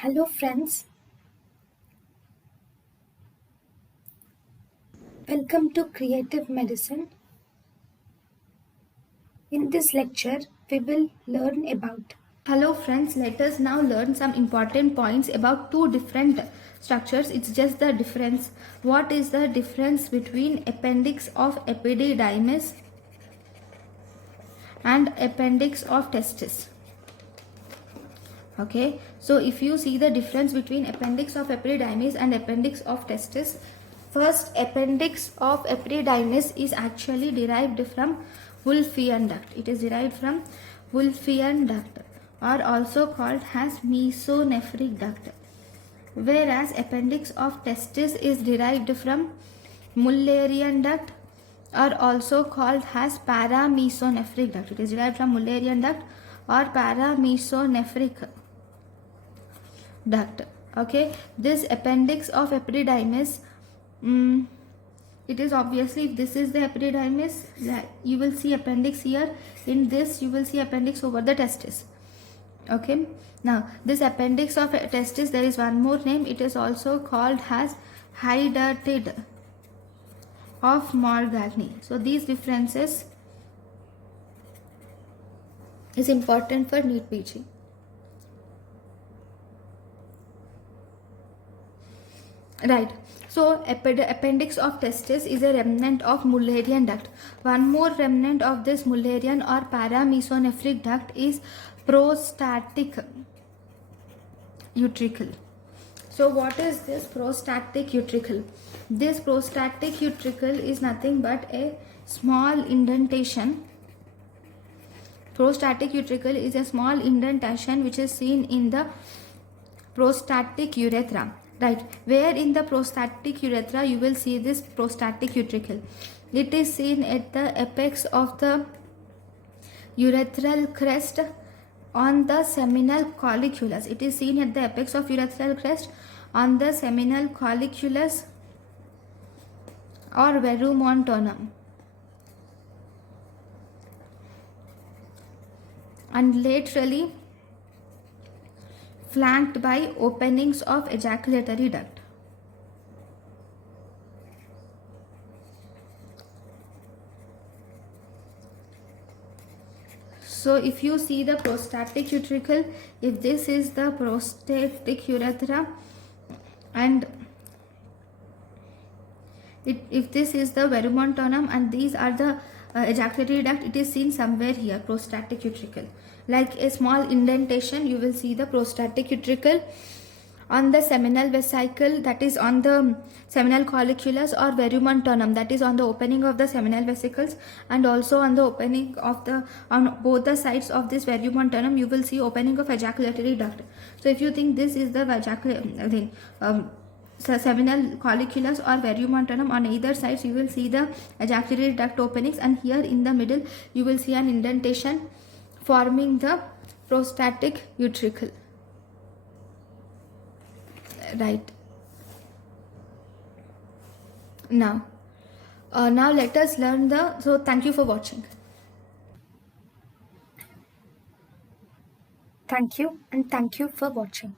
Hello friends, welcome to Creative Medicine. In this lecture, we will learn about. Hello friends, let us now learn some important points about two different structures. It's just the difference. What is the difference between appendix of epididymis and appendix of testis? Okay, so if you see the difference between appendix of epididymis and appendix of testis, first appendix of epididymis is actually derived from Wolffian duct. It is derived from Wolffian duct, or also called as mesonephric duct, whereas appendix of testis is derived from Mullerian duct, or also called as paramesonephric duct. It is derived from Mullerian duct or paramesonephric duct. Okay, this appendix of epididymis, it is obviously, if this is the epididymis, you will see appendix here. In this you will see appendix over the testis. Okay, now this appendix of testis, there is one more name. It is also called as hydatid of Morgagni. So these differences is important for NEET PG. Right, so appendix of testis is a remnant of Mullerian duct. One more remnant of this Mullerian or paramesonephric duct is prostatic utricle. So what is this prostatic utricle? This prostatic utricle is nothing but a small indentation. Prostatic utricle is a small indentation which is seen in the prostatic urethra. Right, where in the prostatic urethra you will see this prostatic utricle. It is seen at the apex of the urethral crest on the seminal colliculus. It is seen at the apex of urethral crest on the seminal colliculus or verumontanum, and laterally flanked by openings of ejaculatory duct. So if you see the prostatic utricle, if this is the prostatic urethra, and if this is the verumontanum and these are the ejaculatory duct, it is seen somewhere here, prostatic utricle. Like a small indentation, you will see the prostatic utricle on the seminal vesicle, that is on the seminal colliculus, or verumontanum, that is on the opening of the seminal vesicles, and also on the opening of the, on both the sides of this verumontanum, you will see opening of ejaculatory duct. So if you think this is the seminal colliculus or verumontanum, on either sides you will see the ejaculatory duct openings, and here in the middle you will see an indentation forming the prostatic utricle. Right, now let us learn the, so thank you for watching. Thank you and thank you for watching.